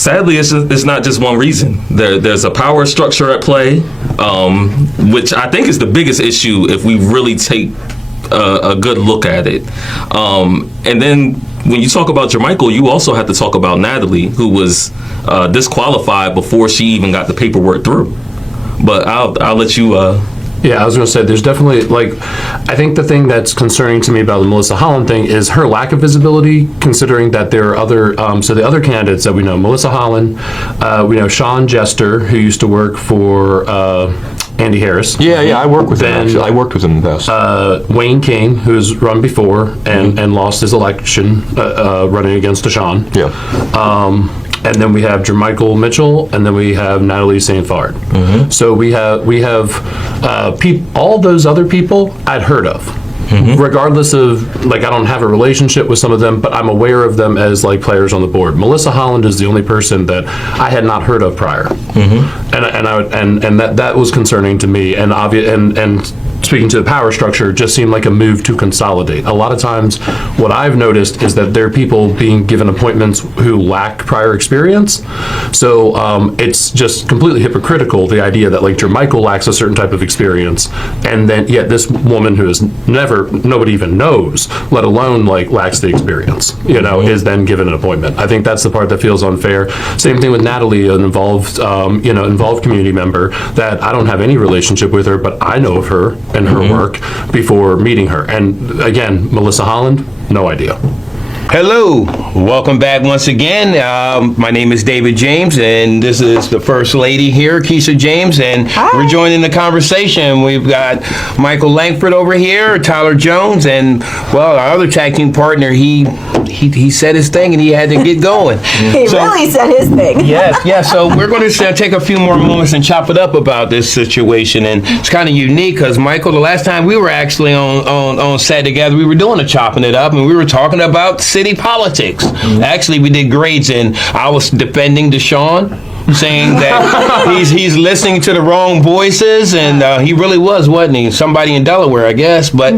sadly, it's not just one reason. There's a power structure at play, which I think is the biggest issue if we really take a good look at it. And then when you talk about Jermichael, you also have to talk about Natalie, who was disqualified before she even got the paperwork through. But I'll let you... Yeah, I was going to say, there's definitely, I think the thing that's concerning to me about the Melissa Holland thing is her lack of visibility, considering that there are other, so the other candidates that we know, Melissa Holland, we know Sean Jester, who used to work for Andy Harris. Yeah, I worked with him, actually. I worked with him in the past. Wayne King, who's run before and lost his election running against Deshaun. Yeah. And then we have Jermichael Mitchell, and then we have Natalie St. Fard. Mm-hmm. So we have all those other people I'd heard of. Mm-hmm. Regardless of, I don't have a relationship with some of them, but I'm aware of them as, players on the board. Melissa Holland is the only person that I had not heard of prior. Mm-hmm. And that was concerning to me. And speaking to the power structure, just seemed like a move to consolidate. A lot of times, what I've noticed is that there are people being given appointments who lack prior experience. So it's just completely hypocritical, the idea that Jermichael lacks a certain type of experience, and then yet this woman who is nobody even knows, let alone lacks the experience, is then given an appointment. I think that's the part that feels unfair. Same thing with Natalie, an involved community member that I don't have any relationship with her, but I know of her and her work before meeting her. And again, Melissa Holland, no idea. Hello, welcome back once again. My name is David James, and this is the First Lady here, Keisha James, and we're joining the conversation. We've got Michael Langford over here, Tyler Jones, and, our other tag team partner, he said his thing, and he had to get going. He really said his thing. Yes, so we're going to take a few more moments and chop it up about this situation, and it's kind of unique, because, Michael, the last time we were actually on set together, we were doing a chopping it up, and we were talking about city politics. Mm-hmm. Actually, we did grades, and I was defending Deshaun, saying that he's listening to the wrong voices, and he really wasn't he? Somebody in Delaware, I guess. But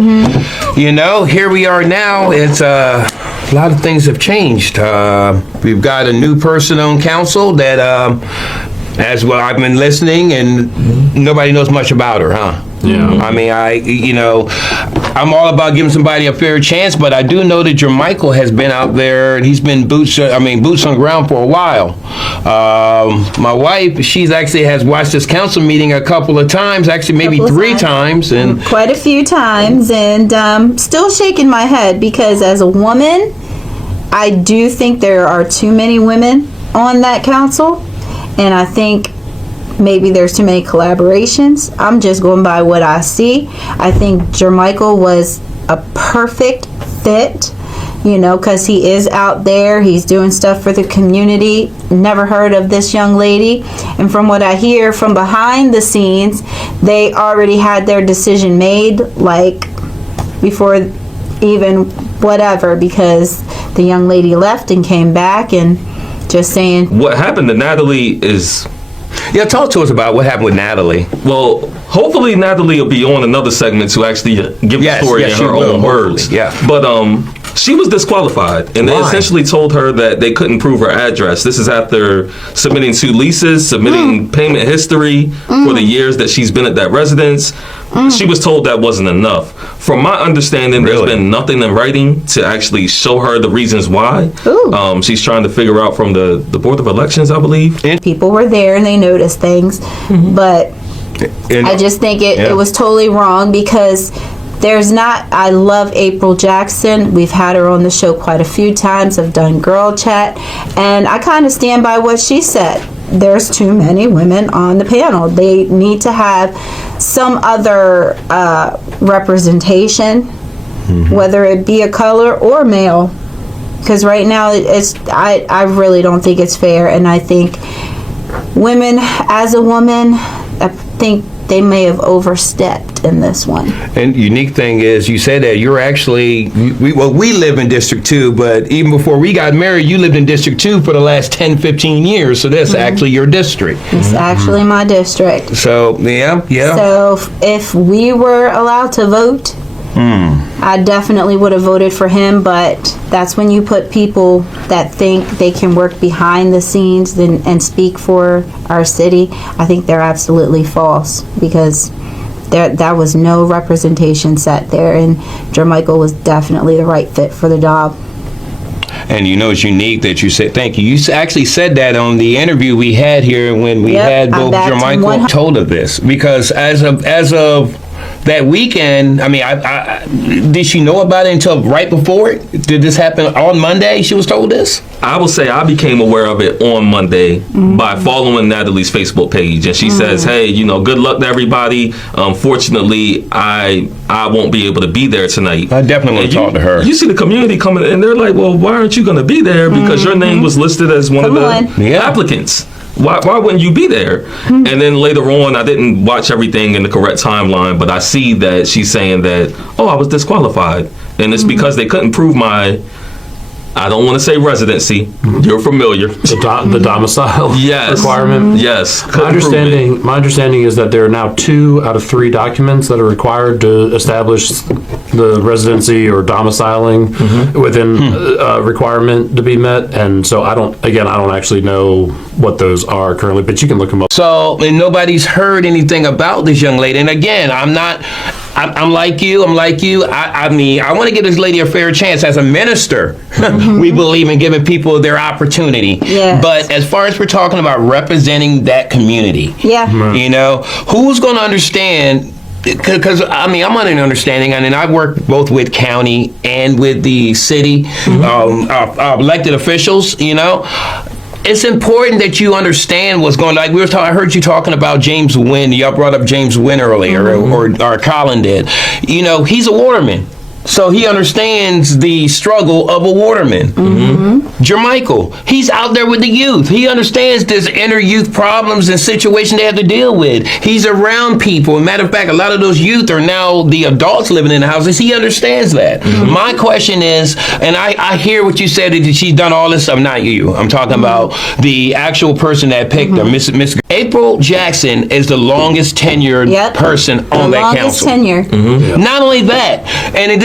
here we are now. It's a lot of things have changed. We've got a new person on council that, as well, I've been listening, and nobody knows much about her, huh? Yeah. I mean, I'm all about giving somebody a fair chance, but I do know that Jermichael has been out there, and he's been boots on ground for a while. My wife, she's actually has watched this council meeting a couple of times, actually maybe three times, and quite a few times, and still shaking my head, because as a woman, I do think there are too many women on that council, and I think maybe there's too many collaborations. I'm just going by what I see. I think Jermichael was a perfect fit, because he is out there. He's doing stuff for the community. Never heard of this young lady. And from what I hear from behind the scenes, they already had their decision made, before even whatever, because the young lady left and came back, and just saying. What happened to Natalie is... Yeah, talk to us about what happened with Natalie. Well, hopefully Natalie will be on another segment to actually give the story in her own words. Yeah. But she was disqualified, and they essentially told her that they couldn't prove her address. This is after submitting 2 leases, submitting payment history for the years that she's been at that residence. She was told that wasn't enough. From my understanding, there's been nothing in writing to actually show her the reasons why. She's trying to figure out from the Board of Elections, I believe. People were there and they noticed things, but I just think it was totally wrong, because I love April Jackson. We've had her on the show quite a few times. I've done Girl Chat, and I kind of stand by what she said. There's too many women on the panel. They need to have some other representation, whether it be a color or male, because right now I really don't think it's fair, and I think women, as a woman, I think they may have overstepped in this one. And unique thing is, you said that you're actually, we live in District 2, but even before we got married, you lived in District 2 for the last 10, 15 years, so that's actually your district. It's actually my district. So, yeah. So if we were allowed to vote, I definitely would have voted for him, but that's when you put people that think they can work behind the scenes and speak for our city. I think they're absolutely false, because that was no representation set there, and Jermichael was definitely the right fit for the job. And it's unique that you said, thank you. You actually said that on the interview we had here when we had both Jermichael told of this. Because as of that weekend, did she know about it until right before it? Did this happen on Monday? She was told this? I will say I became aware of it on Monday by following Natalie's Facebook page, and she says, "Hey, good luck to everybody. Unfortunately, I won't be able to be there tonight." I definitely want to talk to her. You see the community coming, and they're like, "Well, why aren't you going to be there? Because your name was listed as one of the applicants. Why wouldn't you be there?" And then later on, I didn't watch everything in the correct timeline, but I see that she's saying that, I was disqualified, and it's because they couldn't prove my, I don't want to say residency. You're familiar. The domicile requirement. Yes. My understanding is that there are now 2 out of 3 documents that are required to establish the residency or domiciling within a requirement to be met. And so I don't actually know what those are currently, but you can look them up. So, and nobody's heard anything about this young lady. And again, I'm like you. I want to give this lady a fair chance. As a minister, we believe in giving people their opportunity. Yes. But as far as we're talking about representing that community, who's going to understand? Because I'm under an understanding, and I work both with county and with the city elected officials. It's important that you understand what's going on. Like I heard you talking about James Wynn. Y'all brought up James Wynn earlier, or Colin did. He's a waterman. So he understands the struggle of a waterman. Jermichael, he's out there with the youth. He understands this inner youth problems and situations they have to deal with. He's around people. Matter of fact, a lot of those youth are now the adults living in the houses. He understands that. My question is, and I hear what you said, that she's done all this stuff. Not you. I'm talking about the actual person that picked her. Miss April Jackson is the longest tenured person on that council. Longest tenure. Not only that,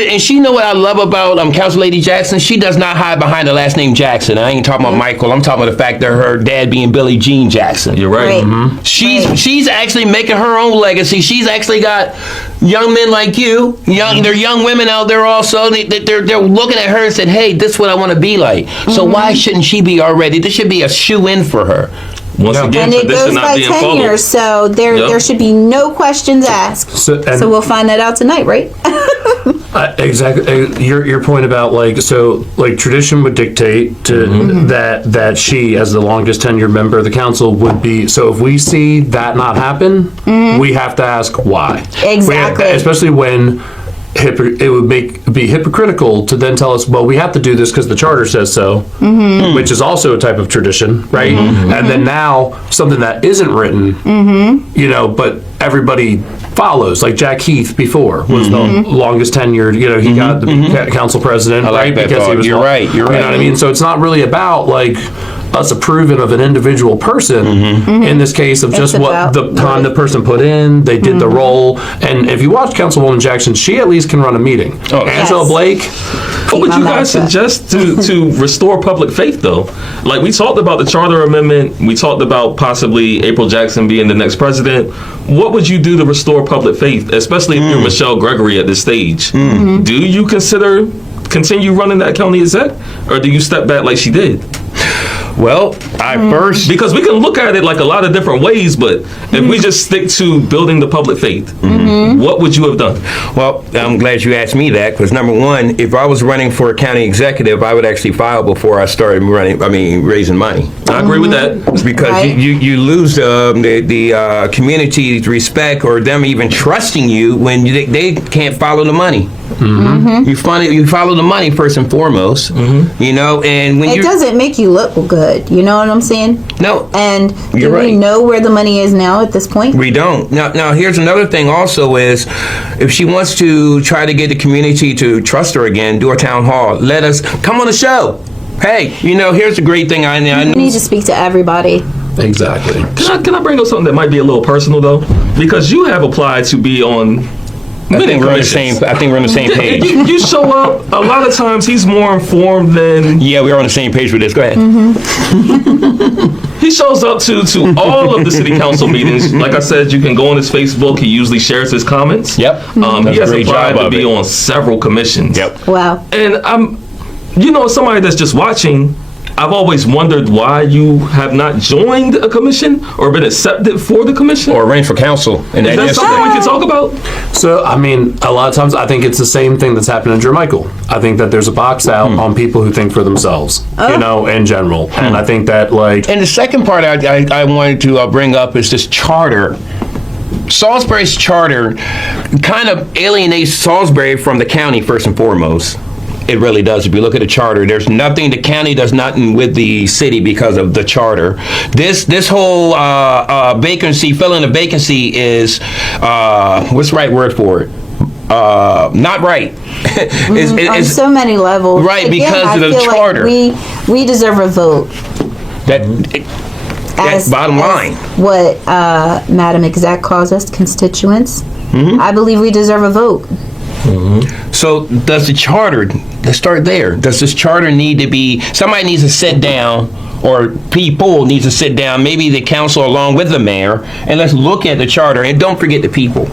and she know what I love about Council Lady Jackson. She does not hide behind the last name Jackson. I ain't talking about Michael. I'm talking about the fact that her dad being Billie Jean Jackson. You're right. She's actually making her own legacy. She's actually got young men like you. There are young women out there also. They're looking at her and said, "Hey, this is what I want to be like." So why shouldn't she be already? This should be a shoe-in for her. Once again, and it goes not by being tenure, followed. so there should be no questions asked. So we'll find that out tonight, right? Exactly. Your point about tradition would dictate to that she, as the longest tenured member of the council, would be. So if we see that not happen, we have to ask why. Exactly. Especially when it would be hypocritical to then tell us, well, we have to do this because the charter says so, which is also a type of tradition, right? And then now something that isn't written, but everybody follows. Like Jack Heath before was the longest tenured. He got to be council president, right? Because he was You're right. You know what I mean? So it's not really about us approving of an individual person in this case of just what the time the person put in, they did the role. And if you watch Councilwoman Jackson, she at least can run a meeting. Angela Blake. What would you guys suggest to restore public faith, though? Like, we talked about the charter amendment. We talked about possibly April Jackson being the next president. What would you do to restore public faith, especially if you're Michelle Gregory at this stage? Do you continue running that county exec, or do you step back like she did? Well, because we can look at it like a lot of different ways, but if we just stick to building the public faith, what would you have done? Well, I'm glad you asked me that, because number one, if I was running for a county executive, I would actually file before I started raising money. I agree with that. Because you lose the community's respect or them even trusting you when they can't follow the money. You follow the money first and foremost, and when it doesn't make you look good. You know what I'm saying? No. And do we know where the money is now at this point? We don't. Now here's another thing also is, if she wants to try to get the community to trust her again, do a town hall. Let us come on the show. Hey, here's the great thing I know. You need to speak to everybody. Exactly. Can I bring up something that might be a little personal, though? Because you have applied to be on I think we're on the commissions. same. I think we're on the same page. You show up, a lot of times he's more informed than Yeah, we're on the same page with this. Go ahead. he shows up to all of the city council meetings. Like I said, you can go on his Facebook. He usually shares his comments. Yep. Does He a has great applied job to of be it. on several commissions. Yep. Wow. And as somebody that's just watching, I've always wondered why you have not joined a commission or been accepted for the commission. Or ran for council, and Is that something we can talk about? So, I mean, a lot of times I think it's the same thing that's happened in Jermichael. I think that there's a box out on people who think for themselves, in general. And I think that, like, And the second part I wanted to bring up is this charter. Salisbury's charter kind of alienates Salisbury from the county first and foremost. It really does. If you look at the charter, there's nothing, the county does nothing with the city because of the charter. This whole vacancy, filling a vacancy is, what's the right word for it? Not right. On so many levels. Right, because I of the feel charter. Like we deserve a vote. That's bottom line. What Madam Exec calls us, constituents. I believe we deserve a vote. So does the charter, let's start there. Does this charter need to be, somebody needs to sit down, or people needs to sit down, maybe the council along with the mayor, and let's look at the charter, and don't forget the people.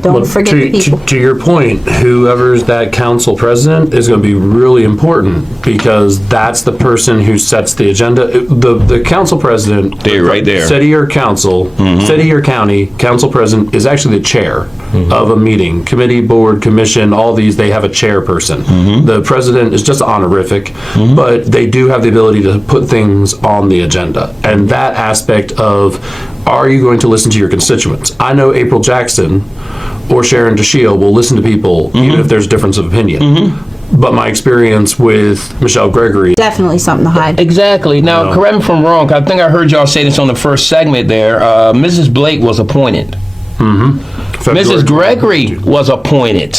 Don't forget the people. to your point, whoever's that council president is going to be really important because that's the person who sets the agenda. The council president, There, right there. city or council, city or county council president is actually the chair of a meeting, committee, board, commission. All these, they have a chairperson. The president is just honorific, but they do have the ability to put things on the agenda, and that aspect of, are you going to listen to your constituents? I know April Jackson or Sharon DeShiel will listen to people even if there's a difference of opinion. But my experience with Michelle Gregory, Definitely something to hide. Exactly. Now, No. correct me if I'm wrong, 'cause I think I heard y'all say this on the first segment there. Mrs. Blake was appointed. Mrs. Gregory was appointed.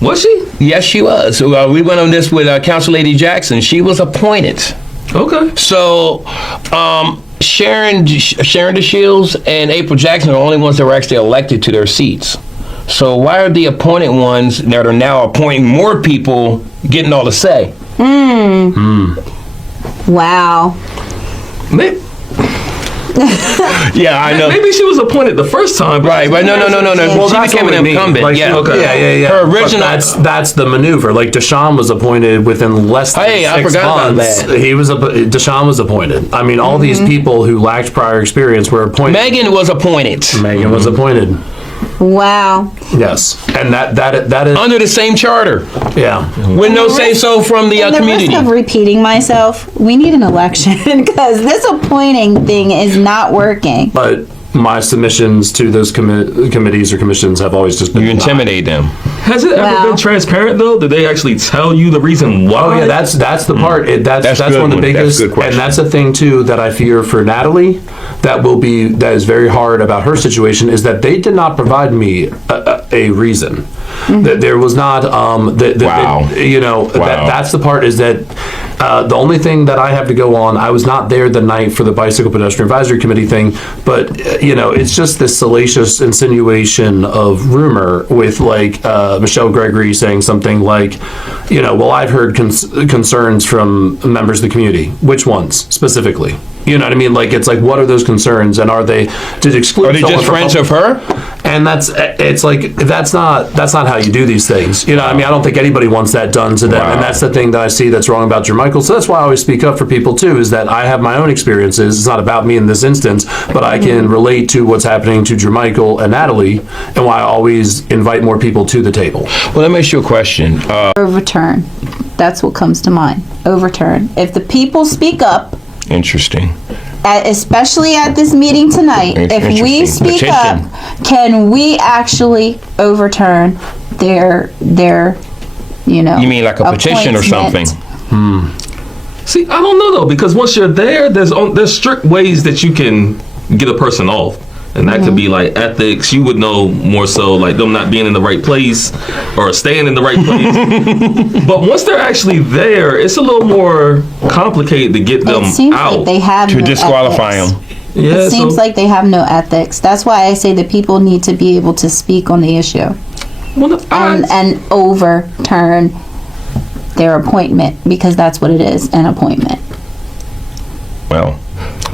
Was she? Yes, she was. We went on this with Council Lady Jackson. She was appointed. Okay. So, Sharon DeShields and April Jackson are the only ones that were actually elected to their seats. So why are the appointed ones that are now appointing more people getting all the say? Wow. Maybe, Yeah, I know. maybe she was appointed the first time. Right, but no. Well, She that's became what an we mean. incumbent. Like, Yeah, okay. Her But original. that's the maneuver. Like Deshaun was appointed within less than Hey, I 6 forgot about months. that. Deshaun was appointed. I mean, all these people who lacked prior experience were appointed. Megan was appointed Megan was appointed. Wow. Yes, and that is under the same charter yeah. with no say so from the At the community. risk of repeating myself, we need an election because this appointing thing is not working. But my submissions to those committees or commissions have always just been You intimidate them. Has it ever Wow. been transparent though? Did they actually tell you the reason why? Oh yeah, that's the part. That's That's one of the good one. That's biggest, a good question. and that's a thing too that I fear for Natalie. That is very hard about her situation is that they did not provide me a reason. That there was not. Wow. That's the part is that the only thing that I have to go on. I was not there the night for the Bicycle Pedestrian Advisory Committee thing, but it's just this salacious insinuation of rumor with like Michelle Gregory saying something like, well, I've heard concerns from members of the community. Which ones specifically? You know what I mean? Like, it's like, what are those concerns, and are they did exclude? Are they someone just from friends of her? And it's like that's not how you do these things. I mean, I don't think anybody wants that done to them, Wow. and that's the thing that I see that's wrong about Jermichael. So that's why I always speak up for people too. Is that I have my own experiences. It's not about me in this instance, but I can relate to what's happening to Jermichael and Natalie, and why I always invite more people to the table. Well, let me ask you a question. Overturn. That's what comes to mind. Overturn. If the people speak up, Interesting. especially at this meeting tonight, if we Interesting. speak Petition. up, can we actually overturn their You mean like a petition or appointment? something? See, I don't know though, because once you're there, there's strict ways that you can get a person off. And that could be like ethics. You would know more so like them not being in the right place or staying in the right place. But once they're actually there, it's a little more complicated to get them It seems out. like they have To no disqualify ethics. them. Yeah, It seems like they have no ethics. That's why I say that people need to be able to speak on the issue and overturn their appointment, because that's what it is, an appointment. Well,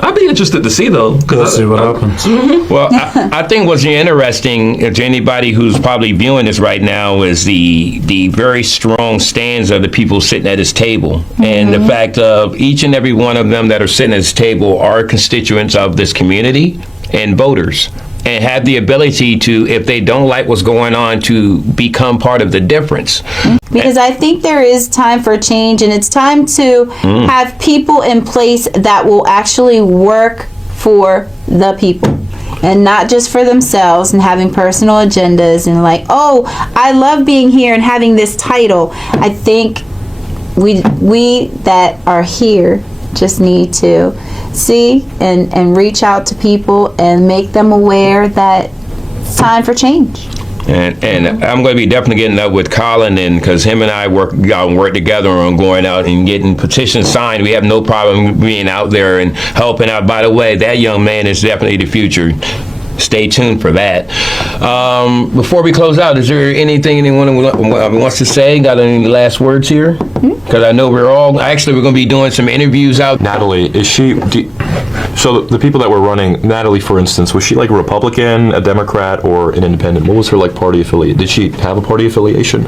I'd be interested to see though. We'll see what happens. Well, I think what's interesting to anybody who's probably viewing this right now is the very strong stance of the people sitting at this table, and the fact of each and every one of them that are sitting at this table are constituents of this community and voters, and have the ability to, if they don't like what's going on, to become part of the difference. Because I think there is time for change, and it's time to have people in place that will actually work for the people and not just for themselves and having personal agendas and like, oh, I love being here and having this title. I think we that are here just need to see and reach out to people and make them aware that it's time for change. And I'm going to be definitely getting up with Colin, and because him and I work together on going out and getting petitions signed. We have no problem being out there and helping out. By the way, that young man is definitely the future. Stay tuned for that. Before we close out, is there anything anyone wants to say? Got any last words here? Because I know we're going to be doing some interviews out. Natalie, is she? So the people that were running, Natalie, for instance, was she like a Republican, a Democrat, or an independent? What was her like party affiliate? Did she have a party affiliation?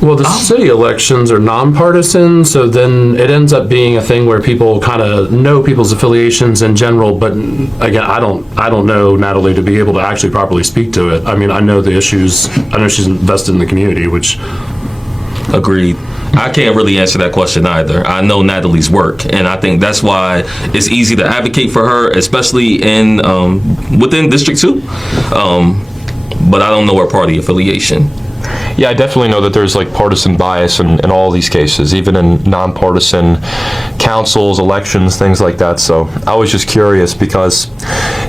Well, the city elections are nonpartisan, so then it ends up being a thing where people kind of know people's affiliations in general. But again, I don't know Natalie to be able to actually properly speak to it. I mean, I know the issues. I know she's invested in the community, which. Agreed. I can't really answer that question either. I know Natalie's work, and I think that's why it's easy to advocate for her, especially in within District 2. But I don't know her party affiliation. Yeah, I definitely know that there's like partisan bias in all these cases, even in nonpartisan councils, elections, things like that. So I was just curious because,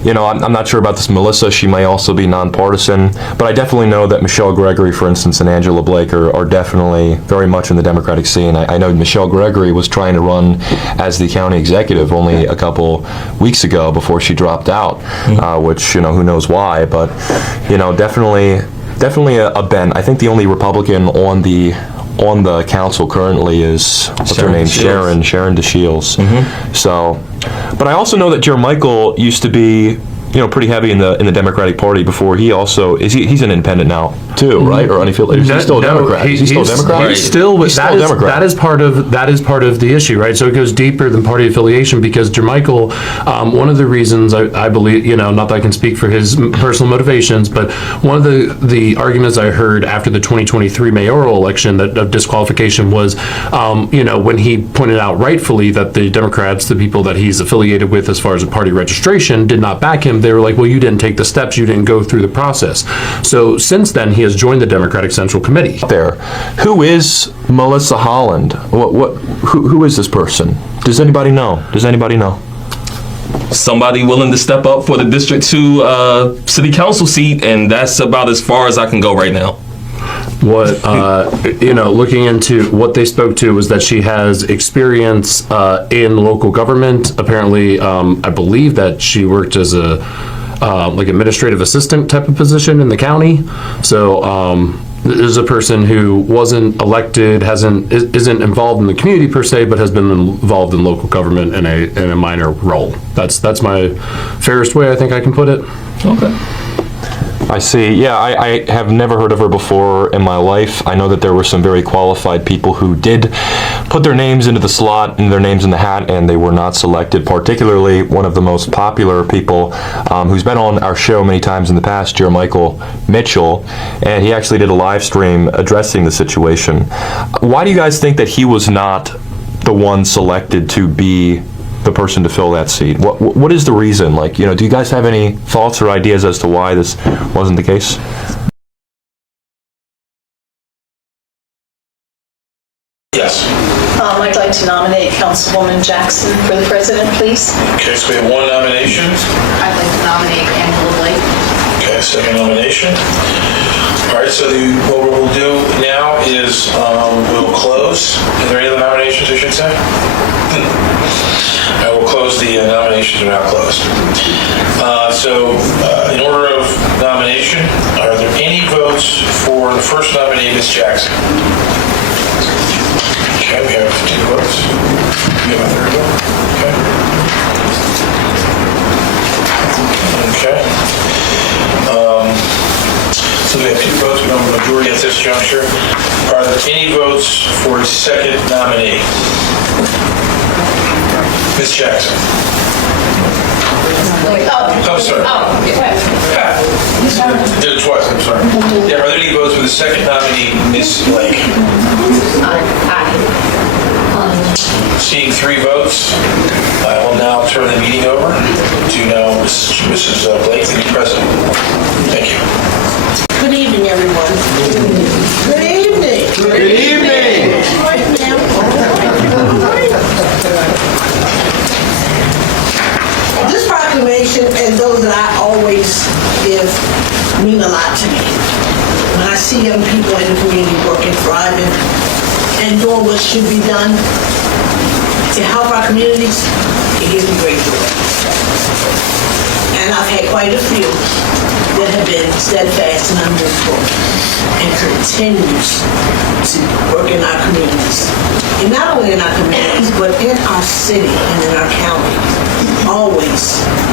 I'm not sure about this Melissa. She may also be nonpartisan, but I definitely know that Michelle Gregory, for instance, and Angela Blake are definitely very much in the Democratic scene. I know Michelle Gregory was trying to run as the county executive only a couple weeks ago before she dropped out, which, who knows why, but, definitely a bent. I think the only Republican on the council currently is what's her name, Sharon DeShields. So, but I also know that Jermichael used to be pretty heavy in the Democratic Party before. He's an independent now too, right? Or is he still a Democrat? Is he still a Democrat? He's still a Democrat. That is part of the issue, right? So it goes deeper than party affiliation, because Jermichael, one of the reasons I believe, not that I can speak for his personal motivations, but one of the arguments I heard after the 2023 mayoral election of disqualification was, when he pointed out rightfully that the Democrats, the people that he's affiliated with as far as a party registration, did not back him. They were like, well, you didn't take the steps, you didn't go through the process. So since then, he has joined the Democratic Central Committee. Who is Melissa Holland? Who is this person? Does anybody know? Somebody willing to step up for the District 2 city council seat, and that's about as far as I can go right now. What looking into what they spoke to was that she has experience in local government. Apparently, I believe that she worked as a like administrative assistant type of position in the county. So there's a person who wasn't elected, isn't involved in the community per se, but has been involved in local government in a minor role. That's my fairest way I think I can put it. Okay. I see. Yeah, I have never heard of her before in my life. I know that there were some very qualified people who did put their names into the slot and their names in the hat, and they were not selected, particularly one of the most popular people who's been on our show many times in the past, Jermichael Mitchell, and he actually did a live stream addressing the situation. Why do you guys think that he was not the one selected to be the person to fill that seat? What is the reason? Do you guys have any thoughts or ideas as to why this wasn't the case? Yes. I'd like to nominate Councilwoman Jackson for the president, please. Okay, so we have one nomination. I'd like to nominate Angela Blake. Okay, second nomination. All right, so what we'll do now is we'll close. Are there any other nominations, I should say? I will close the nomination nominations are now closed. In order of nomination, are there any votes for the first nominee, Ms. Jackson? Okay, we have 2 votes. We have a third vote. Okay. So we have 2 votes. We don't have a majority at this juncture. Are there any votes for a second nominee? Ms. Jackson. Oh, sorry. Did it twice, I'm sorry. Yeah, are there any votes for the second nominee, Ms. Blake? Seeing 3 votes, I will now turn the meeting over to Mrs. Blake, the new president. Thank you. Good evening, everyone. Good evening. Good evening. Right, ma'am. This proclamation and those that I always give mean a lot to me. When I see young people in the community working, thriving, and doing what should be done to help our communities, it gives me great joy. And I've had quite a few that have been steadfast and unmovable and continues to work in our communities. And not only in our communities, but in our city and in our county.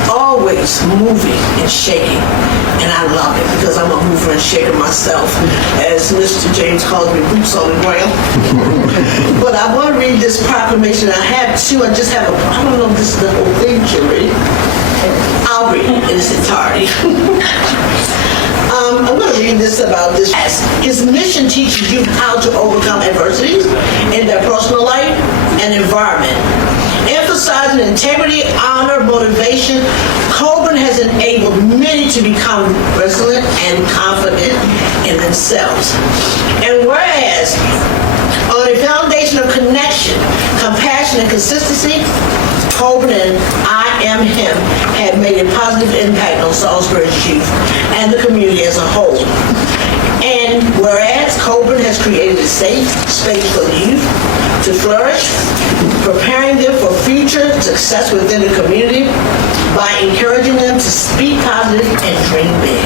Always moving and shaking. And I love it because I'm a mover and shaker myself, as Mr. James calls me, boots on the ground. But I want to read this proclamation. I have 2. I just have I don't know if this is the whole thing, Jerry. I'll read it in its entirety. I'm going to read this about this. His mission teaches you how to overcome adversities in their personal life and environment. Emphasizing integrity, honor, motivation, Coburn has enabled many to become resilient and confident in themselves. And whereas on a foundation of connection, compassion, and consistency, Coburn and I Am Him have made a positive impact on Salisbury's youth and the community as a whole. And whereas Coburn has created a safe space for the youth to flourish, preparing them for future success within the community by encouraging them to speak positive and dream big.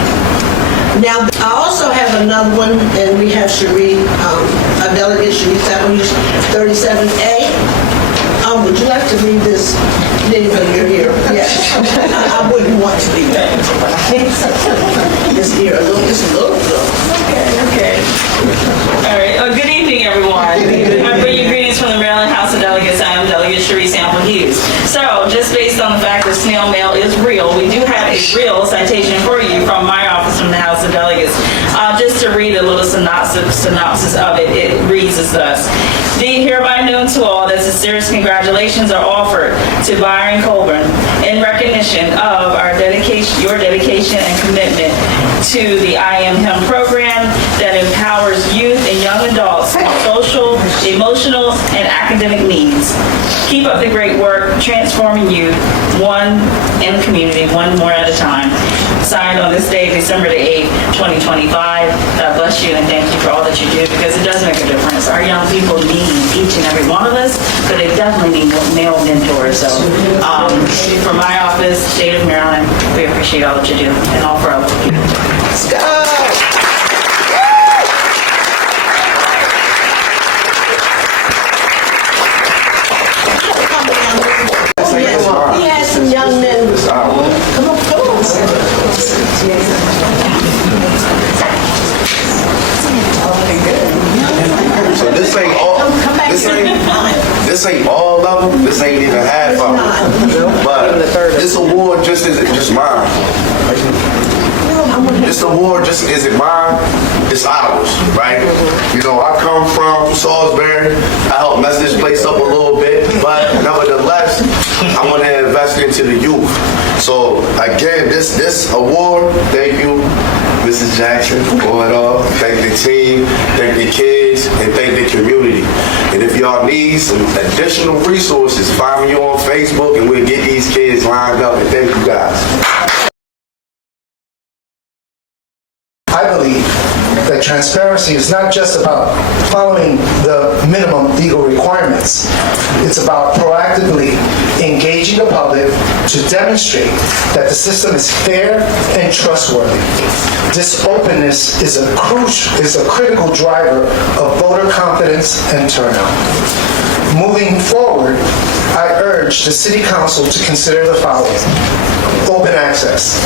Now, I also have another one, and we have Cherie, a delegate, Cherie 37A. Would you like to read this? David, you're here. Yes. I wouldn't want to read that. It's here, it's a little. Okay. All right. Good evening, everyone. I bring you greetings from the Maryland House of Delegates. I am Delegate Cherie Sample Hughes. So, just based on the fact that snail mail is real, we do have a real citation for you from my office from the House of Delegates. Just to read a little synopsis of it, it reads as thus. Be hereby known to all that sincerest congratulations are offered to Byron Coburn in recognition of your dedication and commitment to the I Am Him program that empowers youth and young adults with social, emotional, and academic needs. Keep up the great work transforming youth, one in the community, one more at a time. Signed on this day, December the 8th, 2025. God bless you and thank you for all that you do because it does make a difference. Our young people need each and every one of us, but they definitely need male mentors. So from my office, State of Maryland, we appreciate all that you do and all for our people. Let's go! He has some young men. Come on. So this ain't all. This ain't all of them. This ain't even half of them. But this award just isn't just mine. This award just isn't mine. It's ours, right? You know, I come from Salisbury. I helped mess this place up a little bit, but nevertheless, I want to invest into the youth. So again, this award, thank you, Mrs. Jackson, for it all. Thank the team, thank the kids, and thank the community. And if y'all need some additional resources, find me on Facebook and we'll get these kids lined up. And thank you guys. I believe that transparency is not just about following the minimum legal requirements. It's about proactively engaging the public to demonstrate that the system is fair and trustworthy. This openness is a critical driver of voter confidence and turnout. Moving forward, I urge the City Council to consider the following. Open access.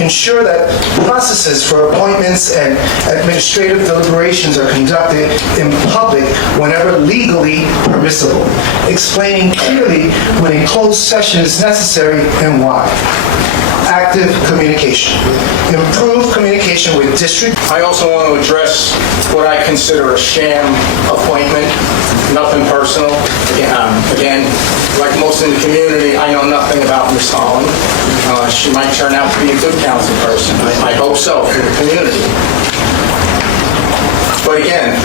Ensure that processes for appointments and administrative deliberations are conducted in public whenever legally permissible, explaining clearly when a closed session is necessary and why. Active communication. Improve communication with district. I also want to address what I consider a sham appointment. Nothing personal. Again, like most in the community, I know nothing about Ms. Holland. She might turn out to be a good council person. I hope so for the community. But again,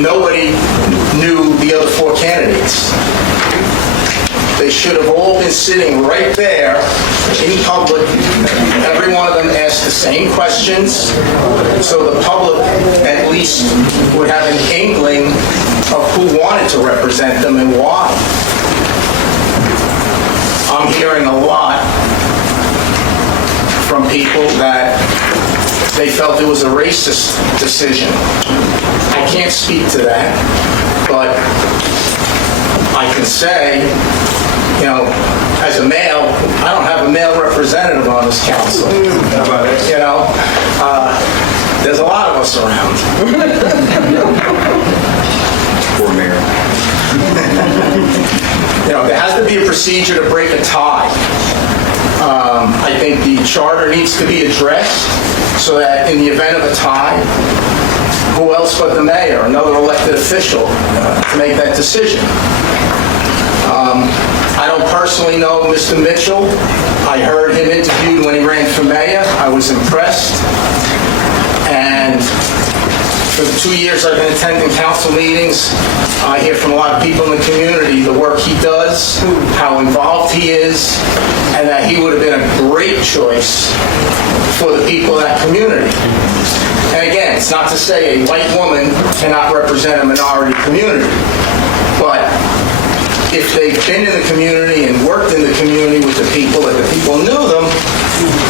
nobody knew the other four candidates. They should have all been sitting right there in public. Every one of them asked the same questions, so the public at least would have an inkling of who wanted to represent them and why. I'm hearing a lot from people that they felt it was a racist decision. I can't speak to that, but I can say, you know, as a male, I don't have a male representative on this council. You know, there's a lot of us around. Poor mayor. You know, there has to be a procedure to break a tie. I think the charter needs to be addressed so that in the event of a tie, who else but the mayor, another elected official, to make that decision. I don't personally know Mr. Mitchell. I heard him interviewed when he ran for mayor. I was impressed. And for the 2 years I've been attending council meetings, I hear from a lot of people in the community the work he does, how involved he is, and that he would have been a great choice for the people of that community. And again, it's not to say a white woman cannot represent a minority community, but if they've been in the community and worked in the community with the people and the people knew them,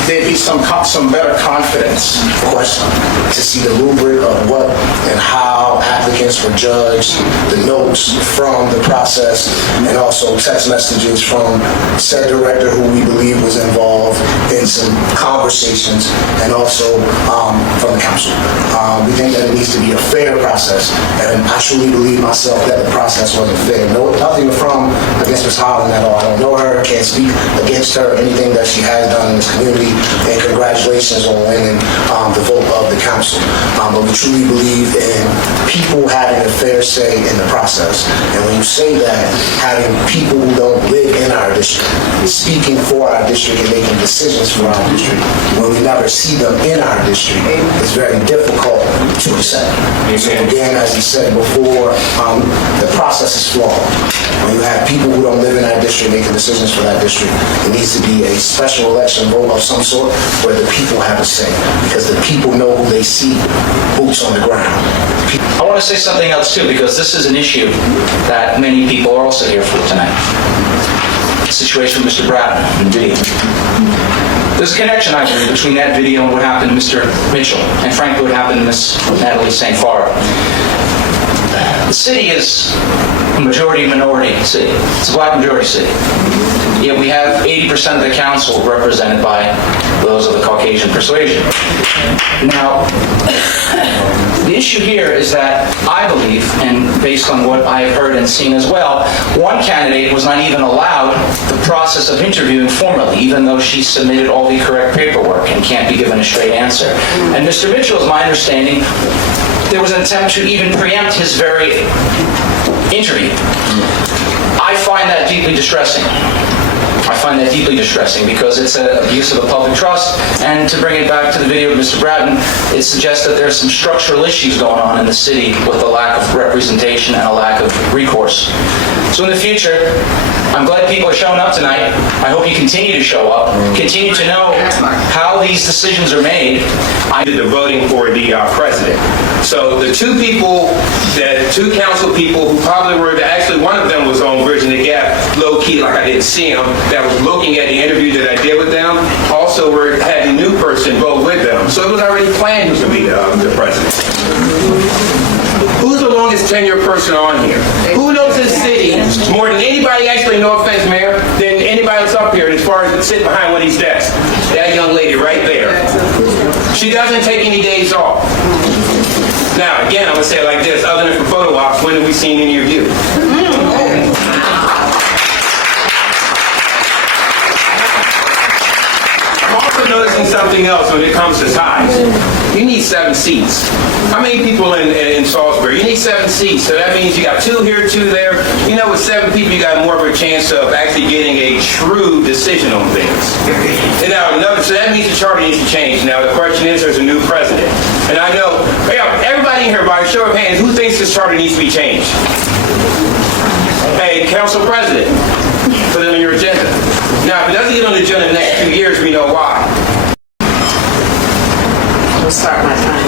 there'd be some better confidence. Question, to see the rubric of what and how applicants were judged, the notes from the process, and also text messages from said director who we believe was involved in some conversations, and also from the council. We think that it needs to be a fair process, and I truly believe myself that the process wasn't fair. Nothing from against Ms. Holland at all. I don't know her, can't speak against her, anything that she has done in this community, and congratulations on winning the vote of the council. But we truly believe in people having a fair say in the process. And when you say that, having people who don't live in our district speaking for our district and making decisions for our district, when we never see them in our district, it's very difficult to accept. So again, as you said before, the process is flawed. When you have people who don't live in our district making decisions for that district, it needs to be a special election vote of some sort where the people have a say, because the people know who they see, boots on the ground. I want to say something else too, because this is an issue that many people are also here for tonight. The situation with Mr. Bratton and video. There's a connection, I believe, between that video and what happened to Mr. Mitchell, and frankly what happened to Ms. Natalie St. Farr. The city is a majority-minority city. It's a black majority city. Yet we have 80% of the council represented by those of the Caucasian persuasion. Now, the issue here is that I believe, and based on what I've heard and seen as well, one candidate was not even allowed the process of interviewing formally, even though she submitted all the correct paperwork and can't be given a straight answer. And Mr. Mitchell, is my understanding, there was an attempt to even preempt his very interview. I find that deeply distressing. I find that deeply distressing because it's an abuse of the public trust. And to bring it back to the video of Mr. Bratton, it suggests that there's some structural issues going on in the city with the lack of representation representation and a lack of recourse. So in the future, I'm glad people are showing up tonight. I hope you continue to show up, continue to know how these decisions are made. I did the voting for the president. So the two council people who probably were, actually one of them was on Bridging the Gap, low key, like I didn't see him, that was looking at the interview that I did with them, also had the new person vote with them. So it was already planned who's going to be the president. Who's the longest tenured person on here? Who knows this city more than anybody, actually, no offense, Mayor, than anybody else up here as far as sitting behind one of these desks? That young lady right there. She doesn't take any days off. Now, again, I'm going to say it like this, other than for photo ops, when have we seen any of you? I'm also noticing something else when it comes to size. You need 7 seats. How many people in Salisbury? You need 7 seats. So that means you got 2 here, 2 there. You know, with 7 people, you got more of a chance of actually getting a true decision on things. And now, so that means the charter needs to change. Now, the question is, there's a new president. And I know, everybody in here, by a show of hands, who thinks this charter needs to be changed? Hey, Council President, put it on your agenda. Now, if it doesn't get on the agenda in the next 2 years, we know why. I'll start my time.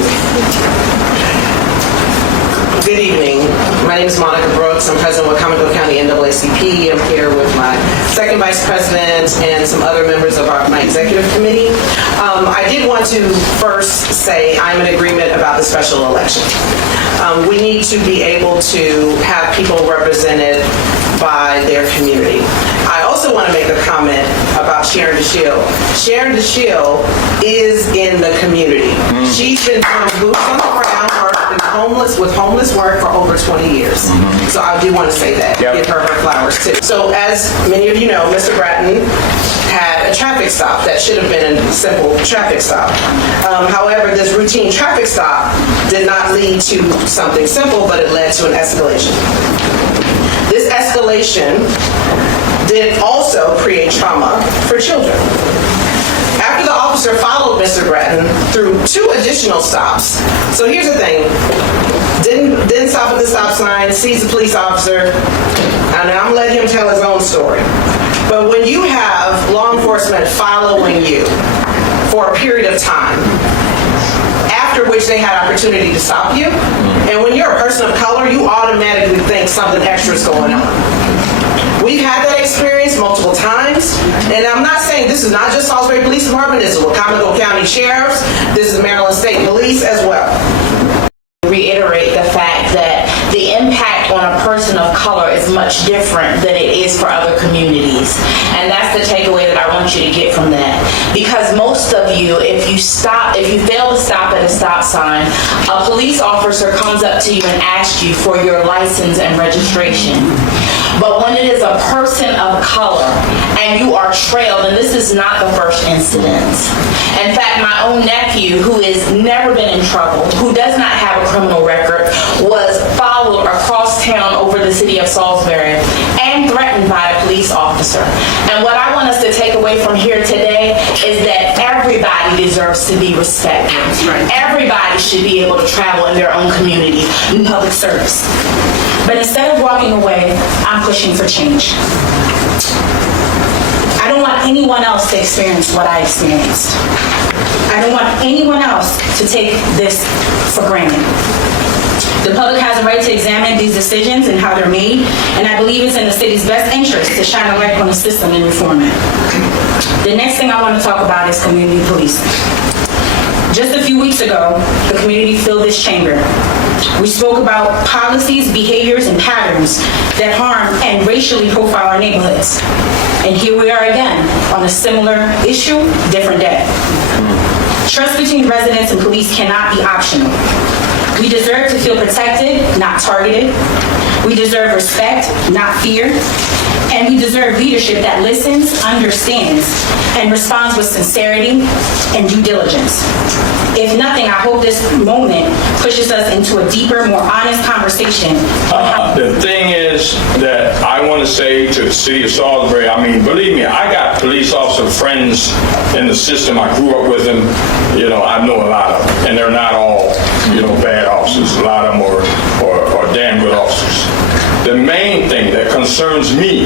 Good evening. My name is Monica Brooks. I'm president of Commodore County NAACP. I'm here with my second vice president and some other members of my executive committee. I did want to first say I'm in agreement about the special election. We need to be able to have people represented by their community. I also want to make a comment about Sharon DeShiel. Sharon DeShiel is in the community. She's been doing boots on the ground, working with homeless work for over 20 years. So I do want to say that. Give her flowers too. So as many of you know, Mr. Bratton had a traffic stop that should have been a simple traffic stop. However, this routine traffic stop did not lead to something simple, but it led to an escalation. This escalation did also create trauma for children. After the officer followed Mr. Bratton through 2 additional stops. So here's the thing. Didn't stop at the stop sign, sees the police officer, and I'm letting him tell his own story. But when you have law enforcement following you for a period of time, after which they had opportunity to stop you, and when you're a person of color, you automatically think something extra is going on. We've had that experience multiple times, and I'm not saying this is not just Salisbury Police Department, this is Wacomico County Sheriffs, this is Maryland State Police as well. Reiterate the fact that the impact on a person of color is much different than it is for other communities. And that's the takeaway that I want you to get from that. Because most of you, if you fail to stop at a stop sign, a police officer comes up to you and asks you for your license and registration. But when it is a person of color and you are trailed, and this is not the first incident. In fact, my own nephew, who has never been in trouble, who does not have a criminal record, was followed across town over the city of Salisbury and threatened by a police officer. And what I want us to take away from here today is that everybody deserves to be respected. Everybody should be able to travel in their own community in public service. But instead of walking away, I'm pushing for change. I don't want anyone else to experience what I experienced. I don't want anyone else to take this for granted. The public has a right to examine these decisions and how they're made, and I believe it's in the city's best interest to shine a light on the system and reform it. The next thing I want to talk about is community policing. Just a few weeks ago, the community filled this chamber. We spoke about policies, behaviors, and patterns that harm and racially profile our neighborhoods. And here we are again on a similar issue, different day. Trust between residents and police cannot be optional. We deserve to feel protected, not targeted. We deserve respect, not fear. And we deserve leadership that listens, understands, and responds with sincerity and due diligence. If nothing, I hope this moment pushes us into a deeper, more honest conversation. The thing is that I want to say to the city of Salisbury, I mean, believe me, I got police officer friends in the system. I grew up with them. You know, I know a lot of them, and they're not all, bad officers. A lot of them are damn good concerns me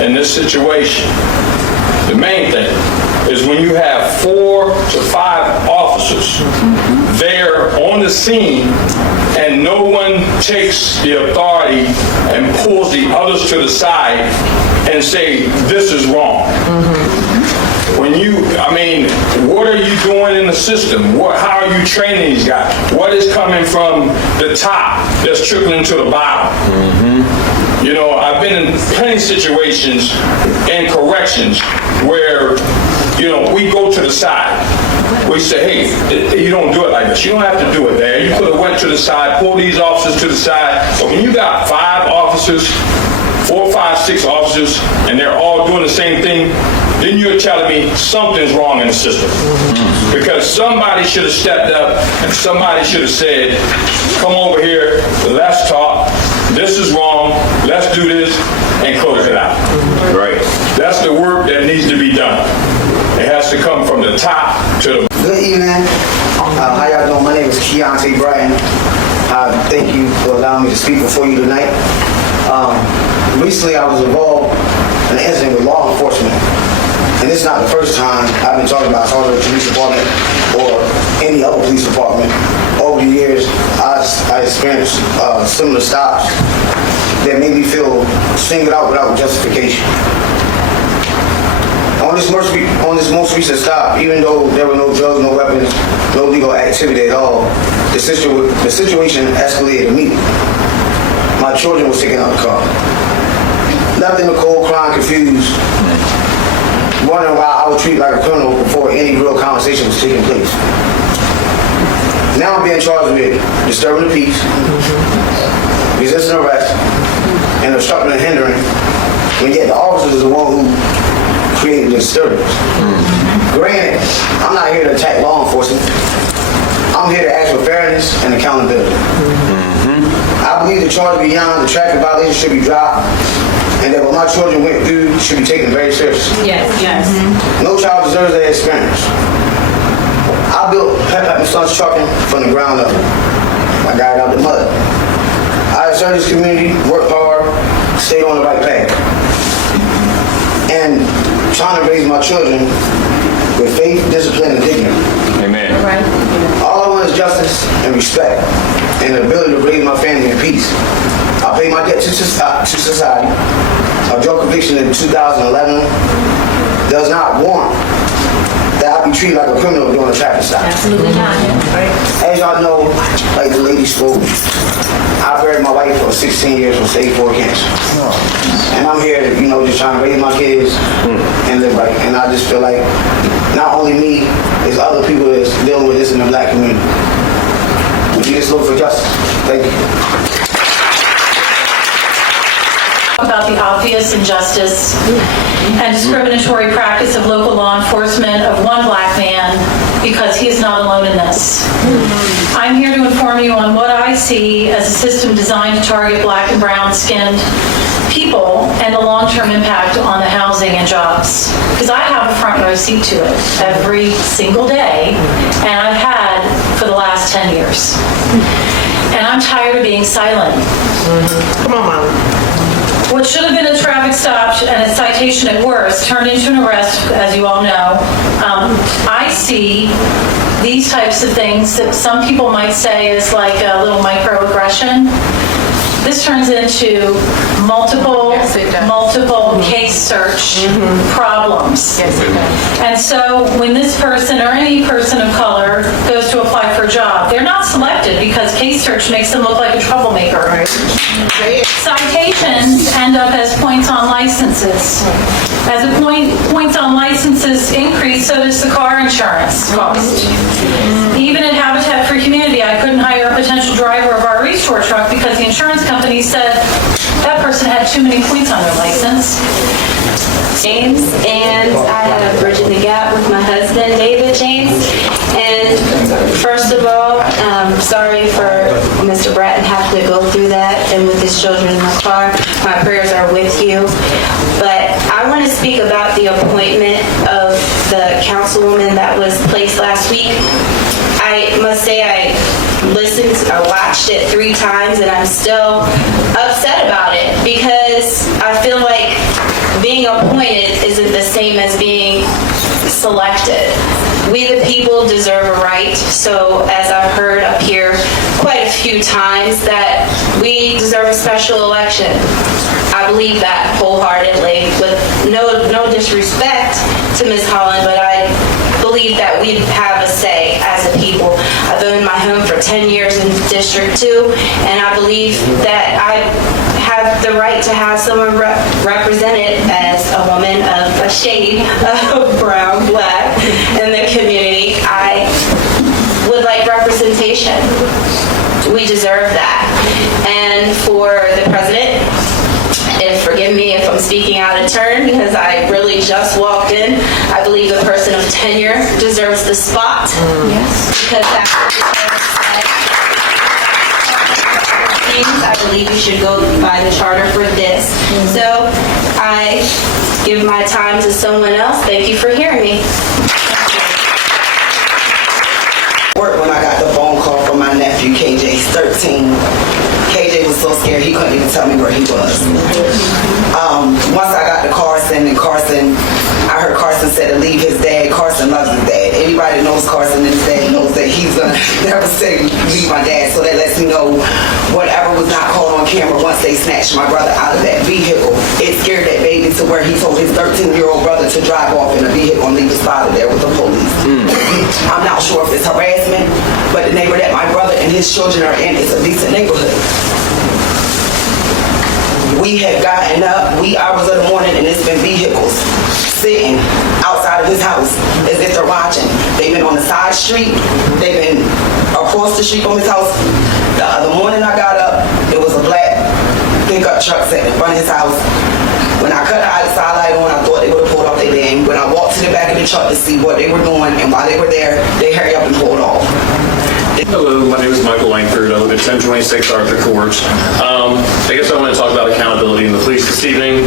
in this situation, the main thing, is when you have 4 to 5 officers there on the scene and no one takes the authority and pulls the others to the side and say, this is wrong. What are you doing in the system? How are you training these guys? What is coming from the top that's trickling to the bottom? I've been in plenty of situations and corrections where, we go to the side. We say, hey, you don't do it like this. You don't have to do it there. You could have went to the side, pulled these officers to the side. But when you got 5 officers, 4, 5, 6 officers, and they're all doing the same thing, then you're telling me something's wrong in the system. Because somebody should have stepped up and somebody should have said, come over here, let's talk, this is wrong, let's do this, and close it out. Right. That's the work that needs to be done. It has to come from the top to the... Good evening. How y'all doing? My name is Keontae Bratton. Thank you for allowing me to speak before you tonight. Recently I was involved in an incident with law enforcement. And this is not the first time I've been talking about Salisbury Police Department or any other police department. Over the years, I experienced similar stops that made me feel singled out without justification. On this most recent stop, even though there were no drugs, no weapons, no legal activity at all, the situation escalated immediately. My children were taken out the car. Left in the cold, crying, confused, wondering why I was treated like a criminal before any real conversation was taking place. Now I'm being charged with disturbing the peace, resisting arrest, and obstructing and hindering, when yet the officers is the one who created the disturbance. Granted, I'm not here to attack law enforcement. I'm here to ask for fairness and accountability. I believe the charge beyond the traffic violation should be dropped, and that what my children went through should be taken very seriously. Yes. No child deserves that experience. I built Pep my son's trucking from the ground up. I got it out the mud. I served this community, worked hard, stayed on the right path. And trying to raise my children with faith, discipline, and dignity. Amen. Right. All I want is justice and respect, and the ability to raise my family in peace. I paid my debt to society. A drug conviction in 2011 does not warrant that I be treated like a criminal during a traffic stop. Absolutely not. As y'all know, like the lady spoke, I buried my wife for 16 years from stage 4 cancer. And I'm here, just trying to raise my kids and live right. And I just feel like not only me, there's other people that's dealing with this in the black community. We just look for justice. Thank you. About the obvious injustice and discriminatory practice of local law enforcement of one black man, because he is not alone in this. I'm here to inform you on what I see as a system designed to target black and brown-skinned people and the long-term impact on the housing and jobs. Because I have a front row seat to it every single day, and I've had for the last 10 years. And I'm tired of being silent. Come on, Mom. What should have been a traffic stop and a citation at worst turned into an arrest, as you all know. I see these types of things that some people might say is like a little microaggression. This turns into multiple case search problems. Yes, it does. And so when this person or any person of color goes to apply for a job, they're not selected because case search makes them look like a troublemaker. Right. Citations end up as points on licenses. As the points on licenses increase, so does the car insurance cost. Even at Habitat for Humanity, I couldn't hire a potential driver of our restore truck because the insurance company said that person had too many points on their license. James, and I have bridging the gap with my husband, David James. And first of all, sorry for Mr. Bratton having to go through that. that and with his children in the car. My prayers are with you. But I want to speak about the appointment of the councilwoman that was placed last week. I must say I watched it 3 times and I'm still upset about it because I feel like being appointed isn't the same as being selected. We the people deserve a right, so as I've heard up here quite a few times that we deserve a special election. I believe that wholeheartedly with no disrespect to Ms. Holland, but I believe that we have a say as a people. I've owned my home for 10 years in District 2, and I believe that I have the right to have someone represented as a woman of a shade of brown, black in the community. I would like representation. We deserve that. And for the president, and forgive me if I'm speaking out of turn because I really just walked in. I believe the person of tenure deserves the spot. Yes. Because that's I believe we should go by the charter for this. So I give my time to someone else. Thank you for hearing me. When I got the phone call from my nephew, KJ, he's 13. KJ was so scared he couldn't even tell me where he was. Once I got to Carson, I heard Carson said to leave his dad. Carson loves his dad. Anybody that knows Carson and his dad knows that he's gonna never say leave my dad. So that lets me know whatever was not caught on camera once they snatched my brother out of that vehicle, it scared that baby to where he told his 13-year-old brother to drive off in a vehicle and leave his father there with the police. I'm not sure if it's harassment, but the neighbor that my brother and his children are in is a decent neighborhood. We have gotten up wee hours of the morning and it's been vehicles sitting outside of his house as if they're watching. They've been on the side street. They've been across the street from his house. The other morning I got up, it was a black pickup truck sitting in front of his house. When I cut the outside light on, I thought they would have pulled off their lane. When I walked to the back of the truck to see what they were doing, and while they were there, they hurried up and pulled off. Hello, my name is Michael Langford. I live at 1026 Arthur Court. I guess I want to talk about accountability in the police this evening.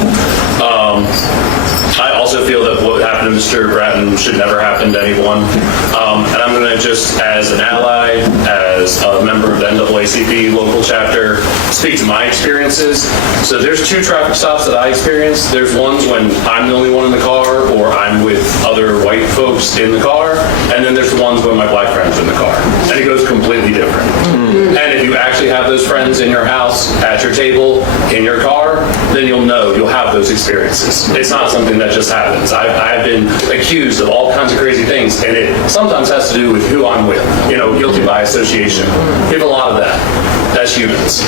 I also feel that what happened to Mr. Bratton should never happen to anyone. And I'm going to just, as an ally, as a member of the NAACP local chapter, speak to my experiences. So there's 2 traffic stops that I experienced. There's ones when I'm the only one in the car or I'm with other white folks in the car. And then there's the ones when my black friends are in the car. And it goes completely different. And if you actually have those friends in your house, at your table, in your car, then you'll have those experiences. It's not something that just happens. I've been accused of all kinds of crazy things, and it sometimes has to do with who I'm with. Guilty by association. We have a lot of that as humans.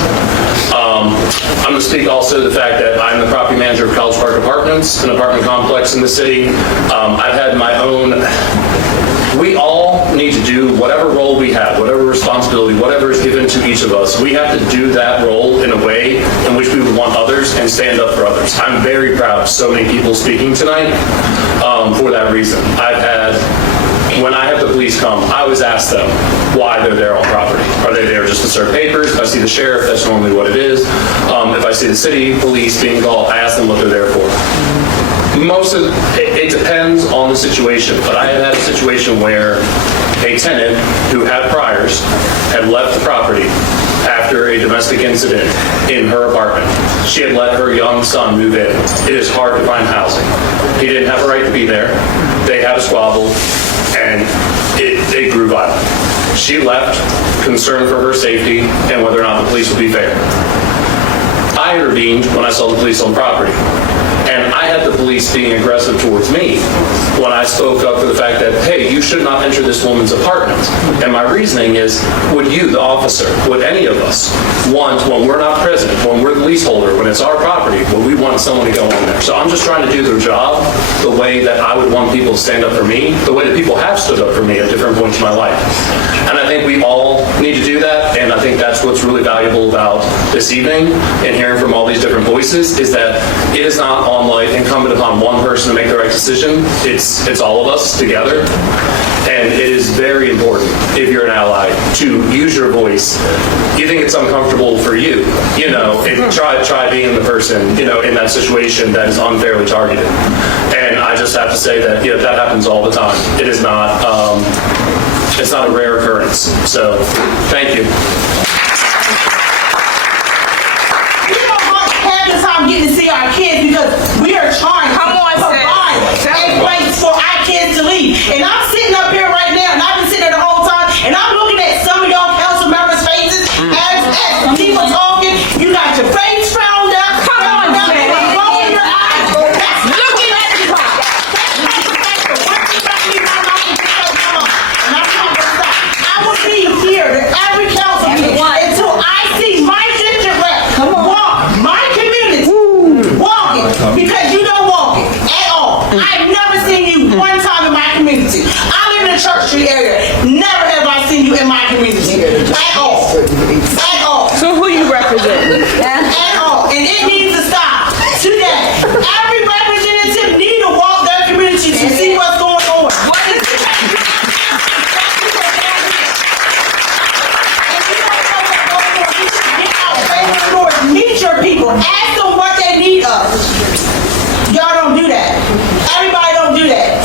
I'm going to speak also to the fact that I'm the property manager of College Park Apartments, an apartment complex in the city. I've had my own. We all need to do whatever role we have, whatever responsibility, whatever is given to each of us. We have to do that role in a way in which we would want others and stand up for others. I'm very proud of so many people speaking tonight for that reason. When I have the police come, I always ask them why they're there on property. Are they there just to serve papers? If I see the sheriff, that's normally what it is. If I see the city police being called, I ask them what they're there for. It depends on the situation, but I have had a situation where a tenant who had priors had left the property after a domestic incident in her apartment. She had let her young son move in. It is hard to find housing. He didn't have a right to be there. They had a squabble, and it grew violent. She left, concerned for her safety and whether or not the police would be fair. I intervened when I saw the police on property. And I had the police being aggressive towards me when I spoke up for the fact that, hey, you should not enter this woman's apartment. And my reasoning is, would you, the officer, would any of us want, when we're not present, when we're the leaseholder, when it's our property. Well, we want someone to go in there. So I'm just trying to do their job the way that I would want people to stand up for me, the way that people have stood up for me at different points in my life. And I think we all need to do that, and I think that's what's really valuable about this evening and hearing from all these different voices, is that it is not incumbent upon one person to make the right decision. It's all of us together. And it is very important, if you're an ally, to use your voice. You think it's uncomfortable for you, try being the person, in that situation that is unfairly targeted. And I just have to say that, that happens all the time. It is not, it's not a rare occurrence. So, thank you. Time getting to see our kids because we are trying to provide a place for our kids to leave. And I'm sitting up here right now, and I've been sitting there the whole time, and I'm looking at some of y'all council members' faces as people talking. You got your face frowned up. Come on, rolling your eyes. Looking at you. And I'm trying to stop. I will be here at every council meeting until I see my district rep walk my community. Walking, because you don't walk it at all. I've never seen you one time in my community. I live in the Church Street area. Never have I seen you in my community. At all. At all. So who you represent? At all. And it needs to stop today. Every representative need to walk their community to see what's going on. What is it? Meet your people. Ask them what they need of. Y'all don't do that. Everybody don't do that.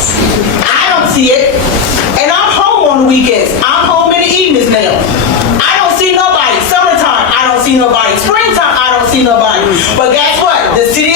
I don't see it. And I'm home on the weekends. I'm home in the evenings now. I don't see nobody. Summertime, I don't see nobody. Springtime, I don't see nobody. But guess what? The city